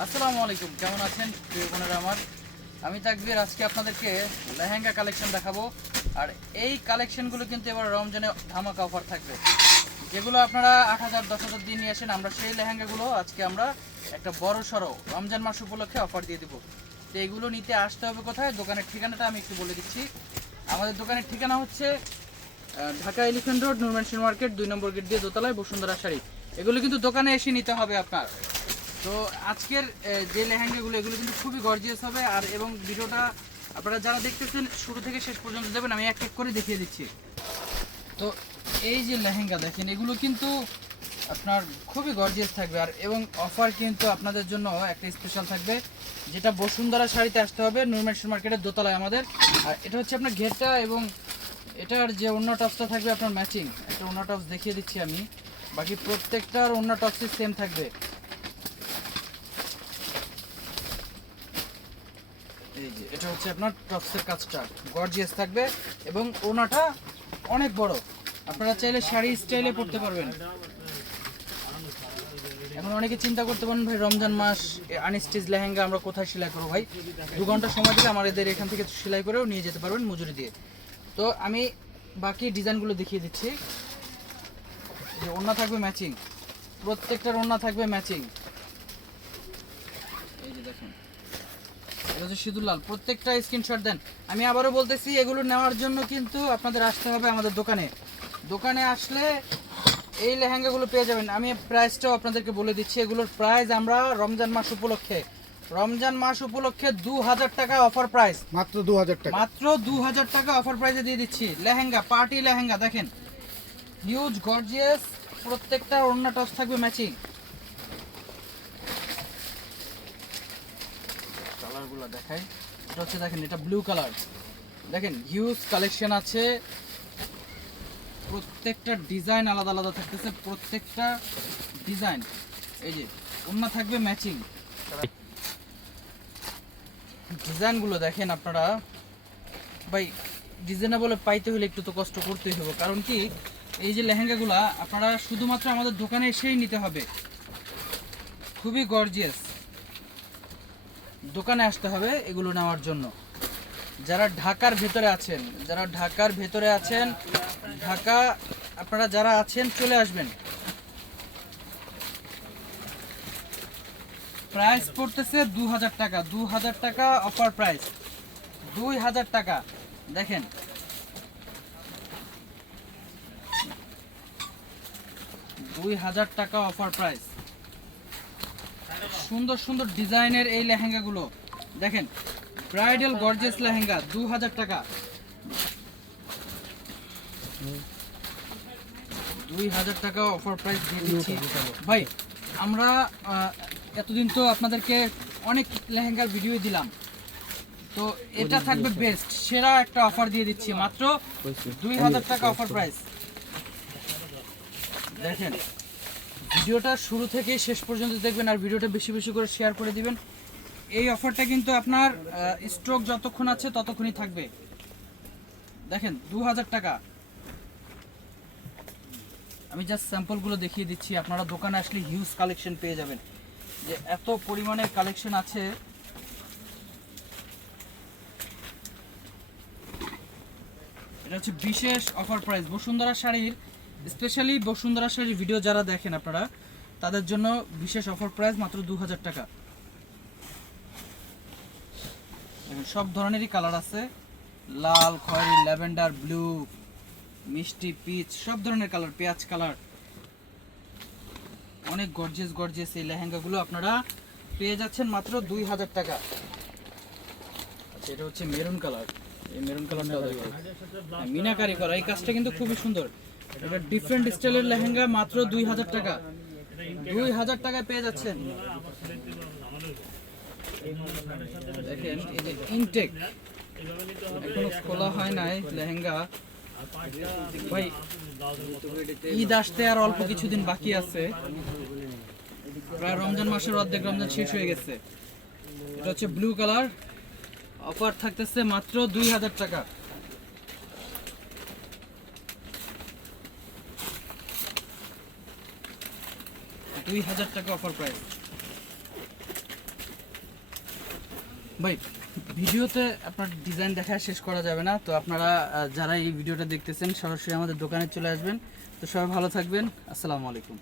আসসালামু আলাইকুম, কেমন আছেন প্রিয় বোনেরা আমার? আমি তাকবীর। আজকে আপনাদেরকে লেহেঙ্গা কালেকশন দেখাবো। আর এই কালেকশনগুলো কিন্তু এবার রমজানে ধামাকা অফার থাকবে। যেগুলো আপনারা 8,000 10,000 দিয়ে নিয়ে আসেন, আমরা সেই লেহেঙ্গাগুলো আজকে আমরা একটা বড় সড়ো রমজান মাস উপলক্ষে অফার দিয়ে দিব। তো এগুলো নিতে আসতে হবে কোথায়? দোকানের ঠিকানাটা আমি একটু বলে দিচ্ছি। আমাদের দোকানের ঠিকানা হচ্ছে ঢাকা এলিফ্যান্ট রোড, নূর মেনশন মার্কেট, 2 নম্বর গেট দিয়ে দোতলায়, বসুন্ধরা শাড়ি। এগুলো কিন্তু দোকানে এসে নিতে হবে আপনার। তো আজকের যে লেহেঙ্গাগুলো এগুলো কিন্তু খুবই গর্জিয়াস হবে। আর এবং ভিডিওটা আপনারা যারা দেখতেছেন শুরু থেকে শেষ পর্যন্ত দেবেন, আমি এক এক করে দেখিয়ে দিচ্ছি। তো এই যে লেহেঙ্গা দেখেন, এগুলো কিন্তু আপনার খুবই গর্জিয়াস থাকবে। আর এবং অফার কিন্তু আপনাদের জন্য একটা স্পেশাল থাকবে, যেটা বসুন্ধরা শাড়িতে আসতে হবে, নূর মেনশন মার্কেটের দোতলায় আমাদের। আর এটা হচ্ছে আপনার ঘেরটা, এবং এটার যে অন্য টপসটা থাকবে আপনার ম্যাচিং একটা অন্য টপস দেখিয়ে দিচ্ছি আমি। বাকি প্রত্যেকটার অন্য টপসই সেম থাকবে। এই যে এটা হচ্ছে আপনার টপসের কাজটা গর্জিয়াস থাকবে, এবং ওনাটা অনেক বড়। আপনারা চাইলে শাড়ি স্টাইলে পরতে পারবেন। এখন অনেকে চিন্তা করতে পারেন, ভাই রমজান মাস আনস্টিচ লেহেঙ্গা আমরা কোথায় সেলাই করবো? ভাই 2 ঘন্টা সময় দিলে আমাদের এখান থেকে সেলাই করেও নিয়ে যেতে পারবেন মজুরি দিয়ে। তো আমি বাকি ডিজাইনগুলো দেখিয়ে দিচ্ছি। যে ওড়না থাকবে ম্যাচিং, প্রত্যেকটার ওড়না থাকবে ম্যাচিং। এই যে দেখুন, এটা হচ্ছে সিঁদুর লাল। প্রত্যেকটা স্ক্রিনশট দেন। আমি আবারও বলতেছি, এগুলো নেওয়ার জন্য কিন্তু আপনাদের আসতে হবে আমাদের দোকানে। দোকানে আসলে এই লেহেঙ্গাগুলো পেয়ে যাবেন। আমি প্রাইসটাও আপনাদেরকে বলে দিচ্ছি। এগুলোর প্রাইস আমরা রমজান মাস উপলক্ষে 2,000 টাকা অফার প্রাইস। মাত্র 2000 টাকা। মাত্র 2,000 টাকা অফার প্রাইসে দিয়ে দিচ্ছি। লেহেঙ্গা, পার্টি লেহেঙ্গা দেখেন, হিউজ গর্জিয়াস। প্রত্যেকটা ওড়না টপস থাকবে ম্যাচিং। কালারগুলো দেখাই। এটা হচ্ছে দেখেন, এটা ব্লু কালার। দেখেন হিউজ কালেকশন আছে। প্রত্যেকটা ডিজাইন আলাদা আলাদা থাকতেছে, প্রত্যেকটা ডিজাইন। এই যে ওড়না থাকবে ম্যাচিং। ডিজাইনগুলো দেখেন আপনারা। ভাই ডিজাইনেবল পাইতে হলে একটু তো কষ্ট করতেই হবে। কারণ কি, এই যে লেহেঙ্গাগুলো আপনারা শুধুমাত্র আমাদের দোকানে এসেই নিতে হবে। খুবই গর্জিয়াস। দোকানে আসতে হবে এগুলো নেওয়ার জন্য। যারা ঢাকার ভেতরে আছেন, ঢাকা আপনারা যারা আছেন চলে আসবেন। প্রাইস পড়তেছে 2,000 টাকা। 2,000 টাকা অফার প্রাইস। 2,000 টাকা। দেখেন, $2,000 অফার প্রাইস। সুন্দর সুন্দর ডিজাইনের এই লেহেঙ্গাগুলো দেখেন, ব্রাইডাল গর্জিয়াস লেহেঙ্গা 2,000 টাকা। 2,000 টাকা অফার প্রাইস দিয়ে দিচ্ছি। ভাই আমরা এতদিন তো আপনাদেরকে অনেক লেহেঙ্গার ভিডিও দিলাম, তো এটা থাকবে বেস্ট সেরা একটা অফার দিয়ে দিচ্ছি। মাত্র 2,000 টাকা অফার প্রাইস। দেখেন, ভিডিওটা শুরু থেকে শেষ পর্যন্ত দেখবেন, আর ভিডিওটা বেশি বেশি করে শেয়ার করে দিবেন। এই অফারটা কিন্তু আপনার স্টক যতক্ষণ আছে ততক্ষণই থাকবে। দেখেন 2,000 টাকা। আমি জাস্ট স্যাম্পলগুলো দেখিয়ে দিচ্ছি। আপনারা দোকানে আসলে হিউজ কালেকশন পেয়ে যাবেন, যে এত পরিমাণে কালেকশন আছে। এটা হচ্ছে বিশেষ অফার প্রাইস বসুন্ধরা শাড়ির। স্পেশালি বসুন্ধরা শাড়ির ভিডিও যারা দেখেন আপনারা, তাদের জন্য বিশেষ অফার প্রাইস মাত্র 2,000 টাকা। দেখেন সব ধরনেরই কালার আছে, লাল, খয়েরি, ল্যাভেন্ডার, ব্লু, মিষ্টি পিচ, সব ধরনের কালার, পেঁয়াজ কালার। অনেক গর্জিয়াস এই লেহেঙ্গাগুলো আপনারা পেয়ে যাচ্ছেন মাত্র 2,000 টাকা। আচ্ছা, এটা হচ্ছে মেরুন কালার। এই মেরুন কালারটা দেখেন, মিনাকারি করা। এই কাজটা কিন্তু খুবই সুন্দর। এটা ডিফারেন্ট স্টাইলের লেহেঙ্গা, মাত্র 2,000 টাকা। 2,000 টাকায় পেয়ে যাচ্ছেন। দেখেন এই যে ইনটেক, এখনো খোলা হয় নাই লেহেঙ্গা। ভাই ঈদ আসতে আর অল্প কিছুদিন বাকি আছে, প্রায় রমজান মাসের অর্ধেক রমজান শেষ হয়ে গেছে। এটা হচ্ছে ব্লু কালার। অফার থাকতেছে মাত্র 2,000 টাকা। 2,000 টাকা অফার প্রাইস। ভাই ভিডিওতে আপনার ডিজাইন দেখা শেষ করা যাবে না, তো আপনারা যারা এই ভিডিওটা দেখতেছেন সরাসরি আমাদের দোকানে চলে আসবেন। তো সবাই ভালো থাকবেন, আসসালামু আলাইকুম।